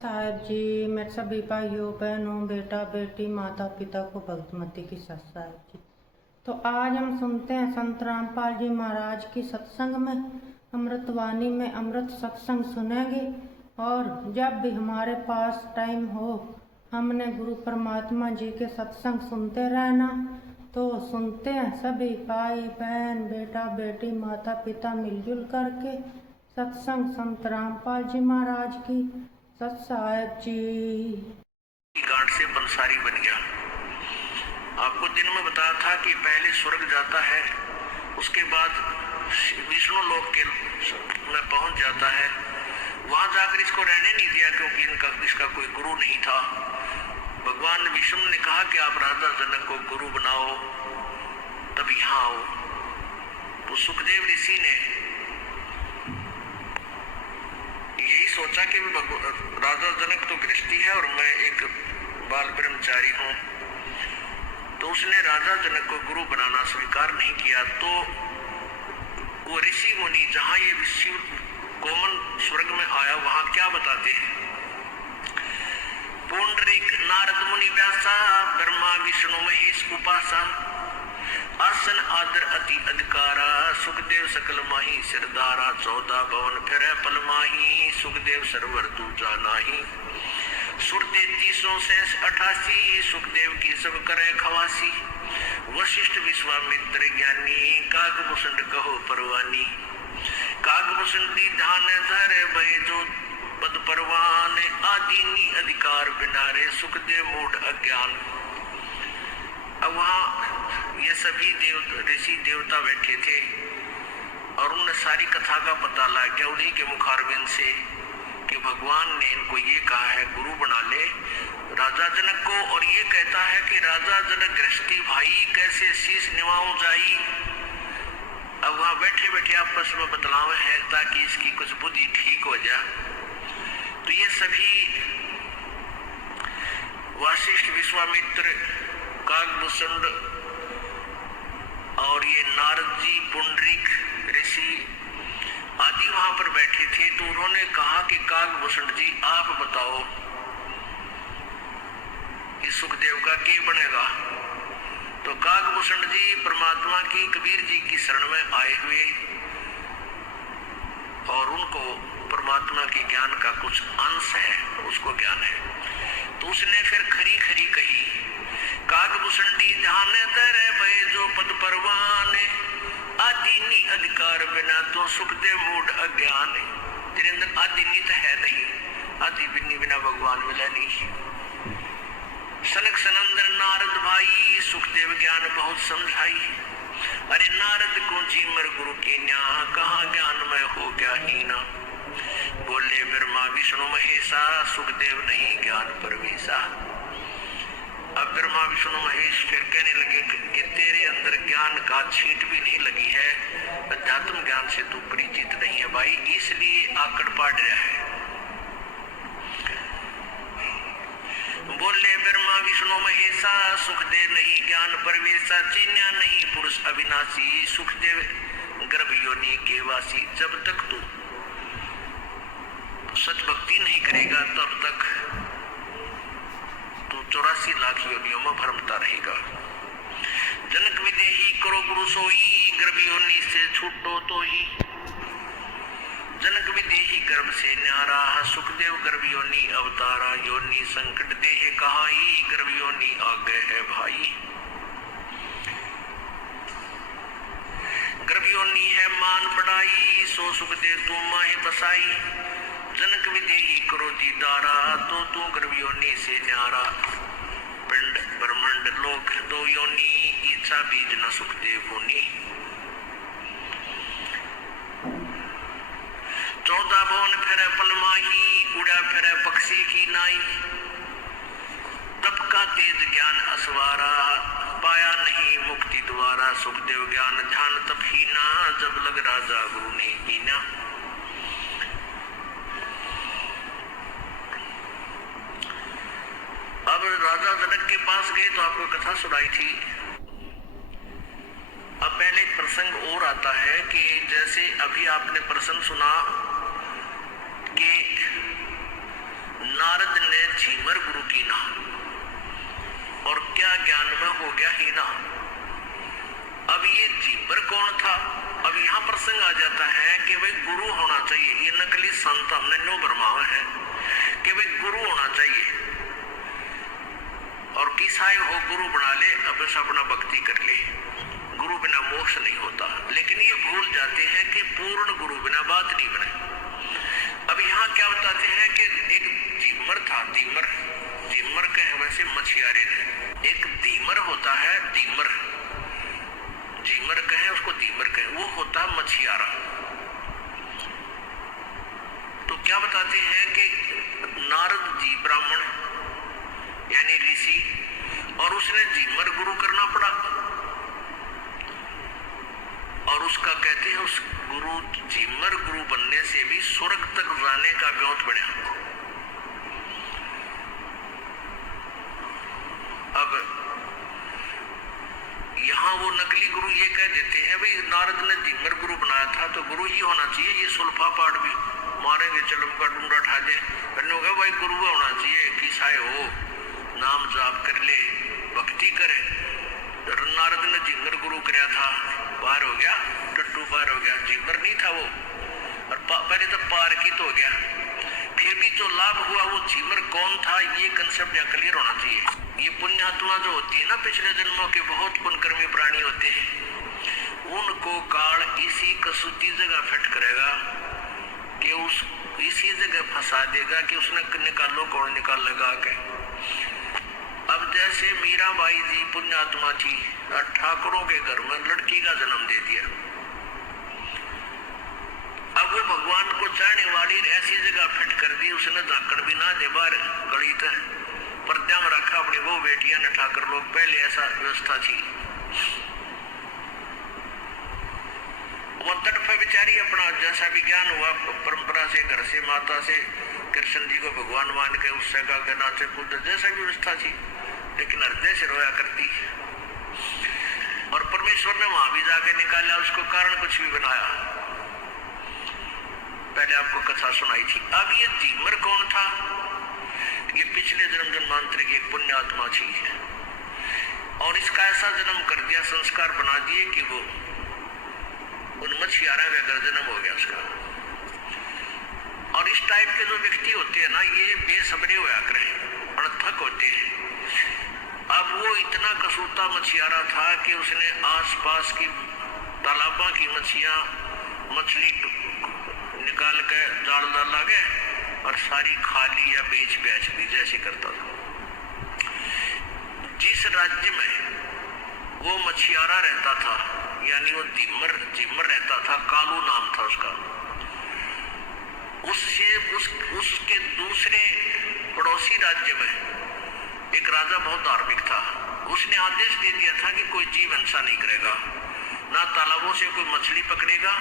साहब जी, मेरे सभी भाइयों बहनों बेटा बेटी माता पिता को भक्तमती की सत साहब जी। तो आज हम सुनते हैं संत रामपाल जी महाराज की सत्संग में अमृतवाणी में अमृत सत्संग सुनेंगे। और जब भी हमारे पास टाइम हो हमने गुरु परमात्मा जी के सत्संग सुनते रहना। तो सुनते हैं सभी भाई बहन बेटा बेटी माता पिता मिलजुल करके सत्संग संत रामपाल जी महाराज की सत साहब जी। गांठ से बंसारी बन गया। आपको दिन में बताया था कि पहले स्वर्ग जाता है, उसके बाद विष्णु लोक के में पहुंच जाता है। वहां जाकर इसको रहने नहीं दिया क्योंकि इसका कोई गुरु नहीं था। भगवान विष्णु ने कहा कि आप राजा जनक को गुरु बनाओ तब यहाँ आओ। तो सुखदेव ऋषि ने यही सोचा कि राजा जनक तो गृहस्थी है और मैं एक बाल ब्रह्मचारी हूं। तो उसने राजा जनक को गुरु बनाना स्वीकार नहीं किया। तो वो ऋषि मुनि जहां ये शिव कोमल स्वर्ग में आया वहां क्या बताते हैं। पुंडरीक नारद मुनि व्यासा ब्रह्मा विष्णु महेश उपासा आसन आदर अति अधिकारा सुखदेव सकल माही सिरदारा 14 भवन फिर पल माही सुखदेव सरवर दूजा नाही सुरते 388 सुखदेव की सब करे खवासी वशिष्ठ विश्वामित्र ज्ञानी कागभूषण कहो परवानी कागभूषण दी ध्यान धर भय जो पद परवान आदि अधिकार बिनारे सुखदेव मूढ़ अज्ञान। अब वहां ये सभी ऋषि देवता बैठे थे और उन्हें सारी कथा का पता लग गया उन्हीं के मुखारबिंद से कि भगवान ने इनको ये कहा है गुरु बना ले राजा जनक को। और ये कहता है कि राजा जनक गृहस्थी भाई कैसे शीश निवाऊं जाई। अब वहां बैठे बैठे आपस में बदलाव है ताकि इसकी कुछ बुद्धि ठीक हो जाए। तो ये सभी वशिष्ठ विश्वामित्र कागभूषण और ये नारद जी पुंडरीक ऋषि आदि वहां पर बैठे थे। तो उन्होंने कहा कि कागभूषण जी आप बताओ कि सुखदेव का क्या बनेगा। तो कागभूषण जी परमात्मा की कबीर जी की शरण में आए हुए और उनको परमात्मा के ज्ञान का कुछ अंश है उसको ज्ञान है। तो उसने फिर खरी खरी कही कागभूषण दी ध्यान दर भय जो पद परवान आदि अधिकार बिना तो सुखदेव मूढ़ अज्ञान। तेरे अंदर आदि तो है नहीं, आदि बिना भगवान मिला नहीं। सनक सनंदन नारद भाई सुखदेव ज्ञान बहुत समझाई। अरे नारद को जी मर गुरु की न्या कहा ज्ञान में हो गया हीना। बोले ब्रह्मा विष्णु महेशा सुखदेव नहीं ज्ञान परवेशा। अब ब्रह्मा विष्णु महेश फिर कहने लगे कि तेरे अंदर ज्ञान का छींट भी नहीं लगी है, अध्यात्म ज्ञान से तू परिचित नहीं है भाई, इसलिए आकड़ पाड़ रहा है। बोले ब्रह्मा विष्णु महेशा सुखदेव नहीं ज्ञान परवेशा चिन्या नहीं पुरुष अविनाशी सुखदेव गर्भ योनि के वासी। जब तक तू सच भक्ति नहीं करेगा तब तक तू 84 लाख योनियों में भ्रमता रहेगा। जनक विदेही करो गुरु सोई गर्भ योनि से छूटो तो ही। जनक विदेही गर्भ से न्यारा सुखदेव गर्भ योनि अवतारा योनि संकट देह कहाई गर्भ योनि आगे है भाई। गर्भ योनि है मान बढ़ाई सो सुखदेव तू माहे बसाई। जनक विदेही करो दीदारा तो तू गर्भ योनि से न्यारा। पिंड ब्रह्मांड लोक दो योनि इच्छा बीज न सुखदेव होनी। 14 भवन फिर पल माही उड़ा फिर पक्षी की नाई। तप का तेज ज्ञान असवारा पाया नहीं मुक्ति द्वारा सुखदेव ज्ञान ध्यान तप ही ना जब लग राजा गुरु ने कीना। अब राजा जनक के पास गए तो आपको कथा सुनाई थी। अब पहले एक प्रसंग और आता है कि जैसे अभी आपने प्रसंग सुना कि नारद झीमर गुरु की ना, और क्या ज्ञान में हो गया ही ना। अब ये झीमर कौन था? अब यहाँ प्रसंग आ जाता है कि भाई गुरु होना चाहिए। ये नकली संत हमने नो भरमावा है कि भाई गुरु होना चाहिए, और किसाई हो गुरु बना ले, अब बस अपना भक्ति कर ले, गुरु बिना मोक्ष नहीं होता। लेकिन ये भूल जाते हैं कि पूर्ण गुरु बिना बात नहीं बने। अब यहाँ क्या बताते हैं कि एक झीमर था, धीमर, झीमर कहे वैसे मछियारे ने, एक धीमर होता है, धीमर, झीमर कहे उसको धीमर कहे, वो होता मछियारा। तो क्या बताते हैं कि नारद जी ब्राह्मण यानी ऋषि, और उसने झीमर गुरु करना पड़ा, और उसका कहते हैं उस गुरु झीमर गुरु बनने से भी स्वर्ग तक जाने का व्योत बढ़ा। अब यहाँ वो नकली गुरु ये कह देते हैं भाई नारद ने झीमर गुरु बनाया था तो गुरु ही होना चाहिए, ये सुल्फा पाठ भी मारेंगे चलम का डूंडा ठा दे, भाई गुरु होना चाहिए, किसाए हो, नाम जाप कर ले, भक्ति करे। नारद ने झीमर गुरु कराया था, पार हो गया, टट्टू पार हो गया, झीमर नहीं था वो, और पहले तो पार की तो हो गया। फिर भी जो लाभ हुआ वो झीमर कौन था, ये कंसेप्ट यहाँ क्लियर होना चाहिए। ये पुण्यात्मा जो होती है ना, पिछले जन्मों के बहुत पुण्यकर्मी प्राणी होते हैं, उनको काल इसी कसूती जगह फिट करेगा कि उस इसी जगह फंसा देगा कि उसने निकालो कौन निकाल लगा के। अब जैसे मीराबाई जी पुण्यात्मा थी, ठाकुरों के घर में लड़की का जन्म दे दिया। अब वो भगवान को चाहने वाली ऐसी जगह फिट कर दी, उसने झाकड़ भी ना दे बार गड़ी तक पर्दा में रखा अपनी वो बेटियां ने, ठाकर लोग पहले ऐसा व्यवस्था थी। वो तट पे बेचारी अपना जैसा भी ज्ञान हुआ परंपरा से, घर से, माता से, कृष्ण जी को भगवान मान के उससे का के नाचे कूद जैसा भी व्यवस्था थी, लेकिन हृदय से रोया करती। और परमेश्वर ने वहां भी जाके निकाला, उसको कारण कुछ भी बनाया। पहले आपको कथा सुनाई थी। अब ये झीमर कौन था? ये पिछले जन्म जन्मांतर की एक पुण्यात्मा थी, और इसका ऐसा जन्म कर दिया, संस्कार बना दिए कि वो उन मछियारा का घर जन्म हो गया उसका। और इस टाइप के जो व्यक्ति होते हैं ना, ये बेसब्रे होया करें, अनथक होते हैं। अब वो इतना कसूता मछियारा था कि उसने आसपास की तालाबों की मछली निकाल के जाल डाला गया और सारी खाली या बेच दी जैसे करता था। जिस राज्य में वो मछियारा रहता था, यानी वो झीमर रहता था, कालू नाम था उसका, उसके दूसरे पड़ोसी राज्य में एक राजा बहुत धार्मिक था। उसने आदेश दे दिया था कि कोई जीव हिंसा नहीं करेगा, ना तालाबों से कोई मछली पकड़ेगा,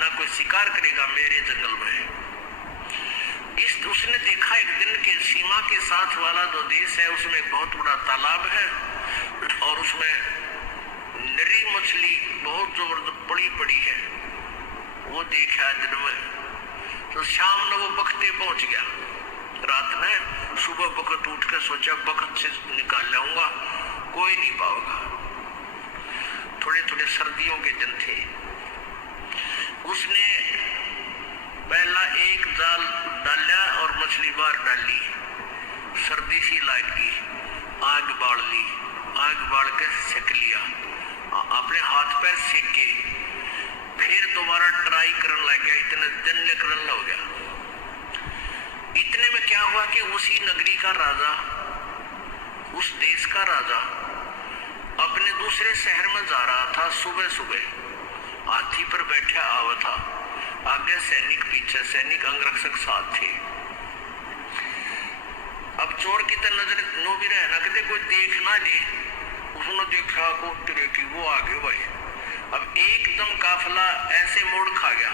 ना कोई शिकार करेगा मेरे जंगल में। उसने देखा एक दिन के सीमा के साथ वाला जो देश है उसमें एक बहुत बड़ा तालाब है, और उसमें नरी मछली बहुत जबरदस्त पड़ी है। वो देखा दिन में, तो शाम में वो बखते पहुंच गया। रात में सुबह बखत उठ कर सोचा बखत से निकाल लाऊंगा, कोई नहीं पाएगा। थोड़े सर्दियों के दिन थे। उसने पहला एक जाल डाला और मछली बाहर डाली, सर्दी सी लगी, आग बाल के सेक लिया, अपने हाथ पैर सेके, फिर दोबारा ट्राई करने लग गया, इतने दिन निकलने हो गया। इतने में क्या हुआ कि उसी नगरी का राजा, उस देश का राजा अपने दूसरे शहर में जा रहा था। सुबह हाथी पर बैठा आवा था, आगे सैनिक, पीछे सैनिक, अंगरक्षक साथ थे। अब चोर की तो नजर नो भी रहना कि कोई देख ना ले, उसने देखा को तेरे की वो आगे भाई। अब एकदम काफिला ऐसे मोड़ खा गया,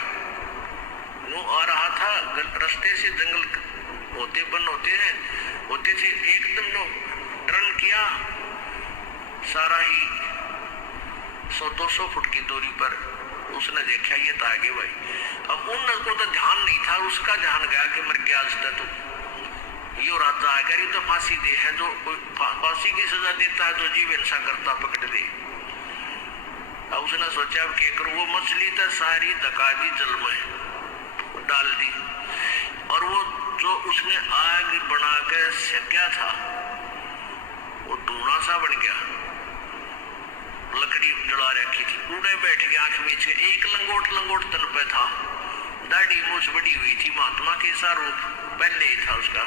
नो आ रहा था रास्ते से, जंगल होते थे, एकदम नो टर्न किया, सारा ही 100-200 फुट की दूरी पर उसने देखा ये तो आगे भाई। अब उनको तो ध्यान नहीं था, उसका ध्यान गया कि मर गया आज तक, यो राजा आकर ये तो फांसी दे है, जो कोई फांसी की सजा देता है तो जीव हिंसा करता पकड़ दे। अब उसने सोचा अब क्या करूं, वो मछली तो सारी धका दी जल में डाल दी, और वो जो उसने आग बना के सेका था वो धुआं सा बन गया। लकड़ी जला रखी थी, कूड़े बैठ के आंख में से एक लंगोट तन पे था, दाढ़ी मूछ बड़ी हुई थी, महात्मा के सा रूप पहले ही था उसका,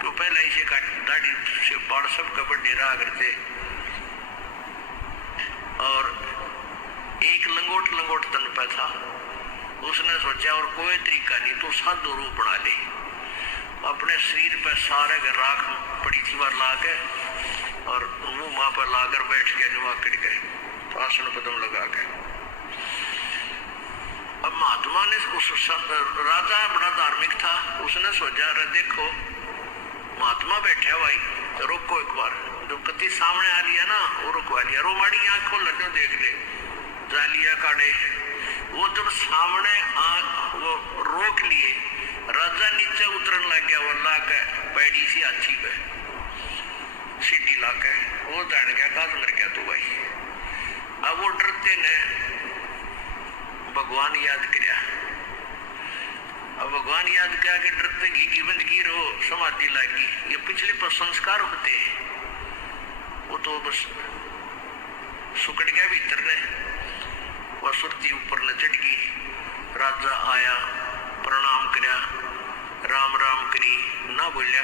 तो पहले ही से दाढ़ी से बाढ़ सब का बड़े रहा करते, और एक लंगोट तन पे था। उसने सोचा और कोई तरीका नहीं तो साधु रूप बना ले, अपने शरीर पर सारे राख पड़ी थी बार ला के और मुंह वहां पर लाकर बैठ के नुआकड़ गए, आसन पदम लगा के। अब महात्मा ने उस राजा बड़ा धार्मिक था, उसने सोचा अरे देखो महात्मा बैठा भाई, रोको एक बार, जो कति सामने आ लिया ना वो रुकवा लिया, रोमाड़ी आंख खोल लगे देख ले, जा लिया काढ़े। वो जब सामने वो रोक लिए, राजा नीचे उतरन लग गया, वो ला के पैड़ी सी हाथी पे सीटी ला के, वो जान गया काज मर गया तू भाई। अब वो डरते ने भगवान याद किया, अब भगवान याद किया कि डरते घी की बंदगी रो समाधि लागी, ये पिछले पर संस्कार होते हैं, वो तो बस सुकड़ गया भीतर ने, वह सुरती ऊपर न चढ़ गई। राजा आया, प्रणाम करया, राम राम करी, ना बोलिया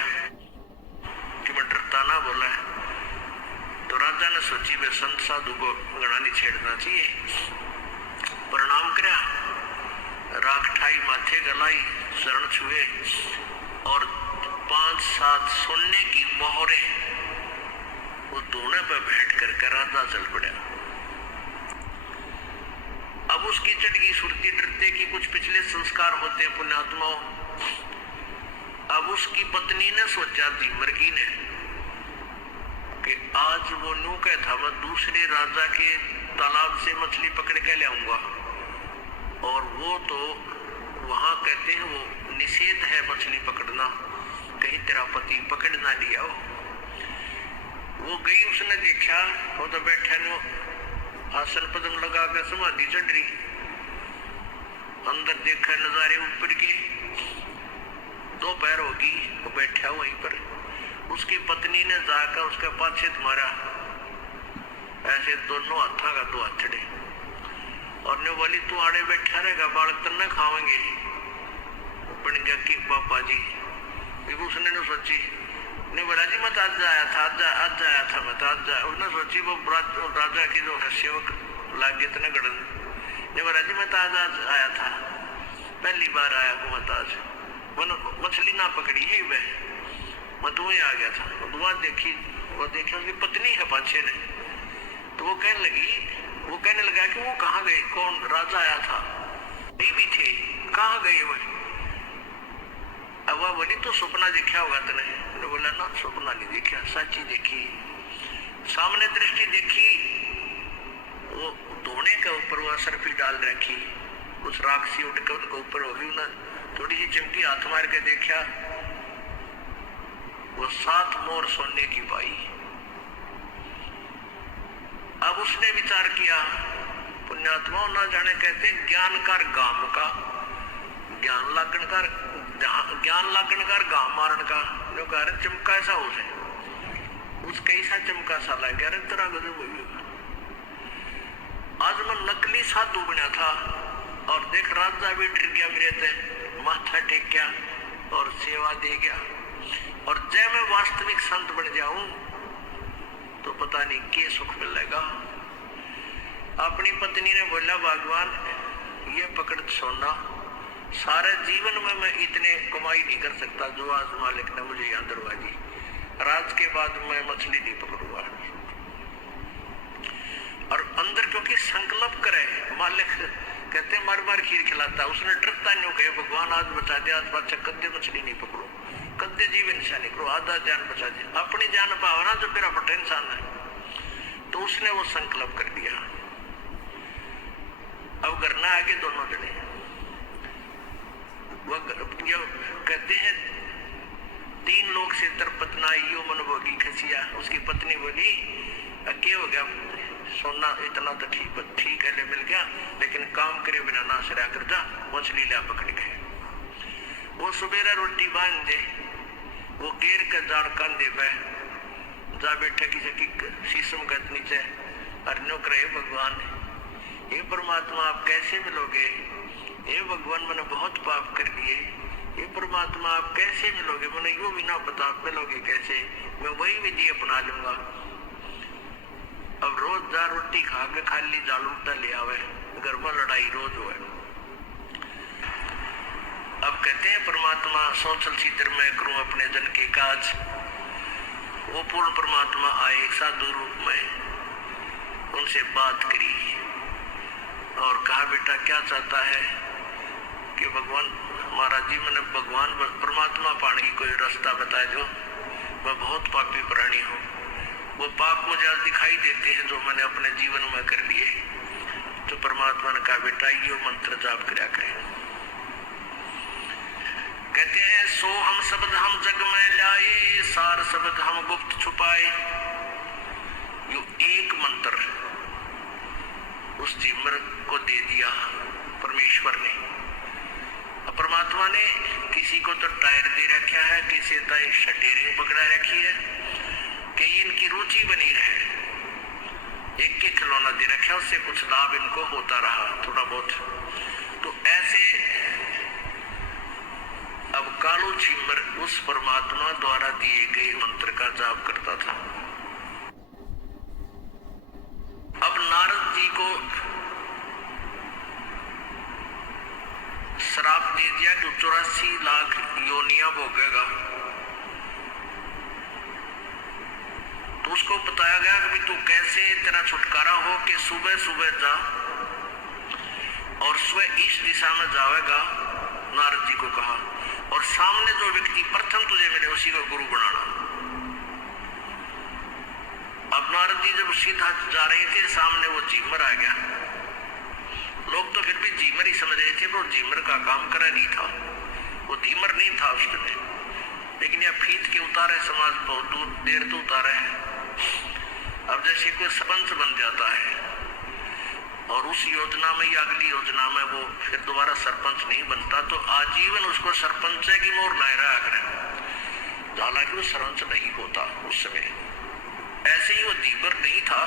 कि मैं डरता ना बोला। तो राजा ने सोची वे संत साधु को गणा नहीं छेड़ना चाहिए, प्रणाम करया, राख ठाई माथे गलाई, शरण छुए और 5-7 सोने की मोहरे वो दोनों पे भेंट करके राजा चल पड़ा। अब उसकी चढ़गी सुरती डरते कि कुछ पिछले संस्कार होते हैं पुण्यात्माओं। अब उसकी पत्नी ने सोचा थी मरगी ने कि आज वो नू कह था मैं दूसरे राजा के तालाब से मछली पकड़ के ले आऊंगा, और वो तो वहां कहते हैं वो निषेध है मछली पकड़ना, कहीं तेरा पति पकड़ ना लिया हो। वो गई, उसने देखा वो तो बैठा नो आसन पदम लगा कर समाधि चढ़ रही, अंदर देखा नजारे ऊपर के, दोपहर होगी वो बैठा वहीं पर। उसकी पत्नी ने जाकर उसके पाछे मारा, ऐसे दोनों हाथा का 2 हथड़े, और ने बोली तू आड़े बैठा रहेगा बालक तन न खावेंगे। बन गया कि पापा जी, उसने न सोची, ने बोला जी मैं तो आज आया था मैं तो आज। उसने सोची वो राजा की जो सेवक लागे इतना गड़न, ने बोला जी मैं तो आज आया था, पहली बार आया हूँ मैं तो आज, मछली ना पकड़ी ही वह, मैं तो वही आ गया था। दुआ देखी, वो देखी उसकी पत्नी है पाछे ने, तो वो कहने लगा कि वो कहाँ गए, कौन राजा आया था, नहीं भी थे, कहाँ गए वह। अब वह बोली तो सपना देखा होगा तने, तो बोला ना सपना नहीं देखा, सच्ची देखी, सामने दृष्टि देखी, वो धोने के ऊपर वो सरफी डाल रखी, उस राक्षसी उठ के उनके ऊपर होगी ना, थोड़ी सी चिमटी हाथ मार के देखा, वो 7 मोर सोने की पाई। अब उसने विचार किया, पुण्यात्माओं ना जाने कहते ज्ञानकार गाम का, ज्ञान लागण का गाम मारन का, जो कह रहे चमका ऐसा हो जाए, उसका ऐसा चमका सा लग गया, तेरा गजब हो गया। आज मैं नकली साधु बना था, और देख राजा भी डर गया मेरे ते, माथा टेक गया और सेवा दे गया, और जब मैं वास्तविक संत बन जाऊं तो पता नहीं क्या सुख मिलेगा। अपनी पत्नी ने बोला भगवान ये पकड़ सोना, सारे जीवन में मैं इतने कमाई नहीं कर सकता जो आज मालिक ने मुझे यहाँ दरवाजी, राज के बाद मैं मछली नहीं पकड़ूंगा। और अंदर क्योंकि संकल्प करे, मालिक कहते मार मार खीर खिलाता, उसने डरता नहीं कहे भगवान आज बचा दे, आज बादशाह कद्दे मछली नहीं पकड़ो, कद्दे जीव इंसान नहीं करो, आधा जान बचा दे, अपनी जान पावना जो मेरा बटा इंसान है। तो उसने वो संकल्प कर दिया। अब करना आगे दोनों जने, वो कहते हैं तीन लोग से तरपतना यो मन भोगी खसिया। उसकी पत्नी बोली क्या हो गया, सोना इतना तो ठीक है ले मिल गया, लेकिन काम करे बिना ना सरा कर जा, मछली ला पकड़ के। वो सुबेरा रोटी बांध दे, वो गेर के जाड़ कंधे पे जा बैठे किसी शीशम के नीचे अर्नो करे भगवान, हे परमात्मा आप कैसे मिलोगे, हे भगवान मैंने बहुत पाप कर लिए, हे परमात्मा आप कैसे मिलोगे, मैंने यूं भी ना पता आप मिलोगे कैसे, मैं वही विधि अपना लूंगा। अब रोज जा रोटी खा के खाली जाल उल्टा ले आवे, घर में लड़ाई रोज हुए। अब कहते हैं परमात्मा सोचल सीधर मैं करूं अपने जन के काज। वो पूर्ण परमात्मा आए साधु रूप में, उनसे बात करी और कहा बेटा क्या चाहता है कि भगवान महाराज जी मैंने भगवान परमात्मा पाने की कोई रास्ता बता दो, मैं बहुत पापी प्राणी हूँ, वो पाप मुझे आज दिखाई देते हैं जो मैंने अपने जीवन में कर लिए। तो परमात्मा ने कहा बेटा यो मंत्र जाप कराया करें। कहते हैं सो हम शब्द हम जग में लाए, सार शब्द हम गुप्त छुपाए। यो एक मंत्र उस जीवर को दे दिया परमेश्वर ने। परमात्मा ने किसी को तो टायर दे रखा है, किसी तय शटेरिंग पकड़ा रखी है कि इनकी रुचि बनी रहे, एक के खिलौना दे रखा, उससे कुछ लाभ इनको होता रहा थोड़ा बहुत। तो ऐसे अब कालू छिम्बर उस परमात्मा द्वारा दिए गए मंत्र का जाप करता था। अब नारद जी को श्राप दे दिया कि 84 लाख योनियां भोगेगा। तो उसको बताया गया कि तू कैसे तेरा छुटकारा हो कि सुबह सुबह जा और स्वयं इस दिशा में जाएगा, नारद जी को कहा, और सामने जो व्यक्ति प्रथम तुझे मिले उसी को गुरु बनाना। अब नारद जी जब सीधा जा रहे थे, सामने वो जीमर आ गया। लोग तो फिर भी जीमर ही समझ रहे थे, वो जीमर का काम करा नहीं था, वो धीमर नहीं था उस समय, लेकिन यह फीत के उतारे समाज बहुत दूर देर तो उतारे है। अब जैसे कोई सरपंच बन जाता है और उस योजना में या अगली योजना में वो फिर दोबारा सरपंच नहीं बनता, तो आजीवन उसको सरपंच की मोर लाए रहा करें, हालांकि वो सरपंच नहीं होता उस समय। ऐसे ही वो जीवर नहीं था,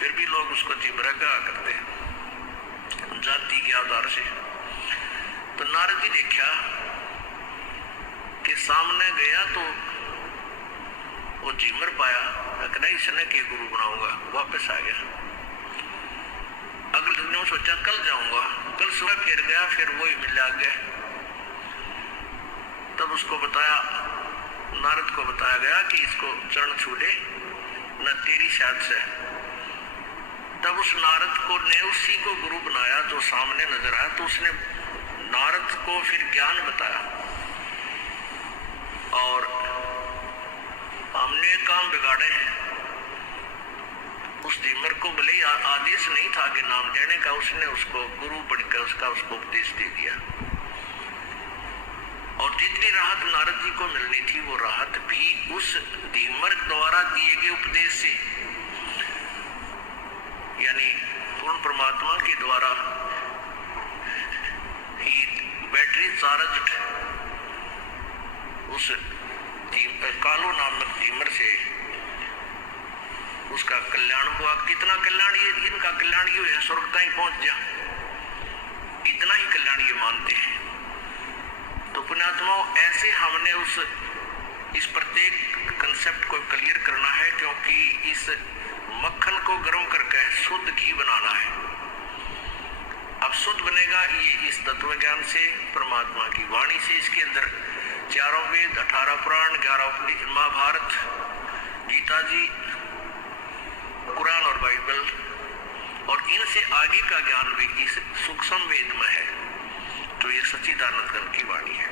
फिर भी लोग उसको जीवर कहा करते हैं जाति के आधार से। तो नारद जी देखा कि सामने गया तो वो जीवर पाया, नहीं इसने के गुरु बनाऊंगा, वापस आ गया। अगले दिन सोचा कल जाऊंगा, कल सुबह फिर गया, फिर वही मिला गया। तब उसको बताया, नारद को बताया गया कि इसको चरण छू ले न तेरी शायद से। तब उस नारद को ने उसी को गुरु बनाया जो सामने नजर आया। तो उसने नारद को फिर ज्ञान बताया और हमने काम बिगाड़े हैं। उस जीमर को भले ही आदेश नहीं था कि नाम देने का, उसने उसको गुरु बनकर उसको उपदेश दे दिया। और जितनी राहत नारद जी को मिलनी थी वो राहत भी उस धीमर द्वारा दिए गए उपदेश से, यानी पूर्ण परमात्मा के द्वारा ही बैटरी चार्ज उस कालो नामक धीमर से उसका कल्याण हुआ। कितना कल्याण, ये इनका कल्याण ये है स्वर्ग तक पहुंच जा, इतना ही कल्याण ये मानते हैं। तो पुण्यात्माओं, ऐसे हमने इस प्रत्येक कंसेप्ट को क्लियर करना है, क्योंकि इस मक्खन को गर्म करके शुद्ध घी बनाना है। अब शुद्ध बनेगा ये इस तत्व ज्ञान से, परमात्मा की वाणी से। इसके अंदर 4 वेद, 18 पुराण, 11 महाभारत, गीता जी, कुरान और बाइबल, और इनसे आगे का ज्ञान भी इस सूक्ष्म वेद में है। तो ये सच्चिदानंद की वाणी है।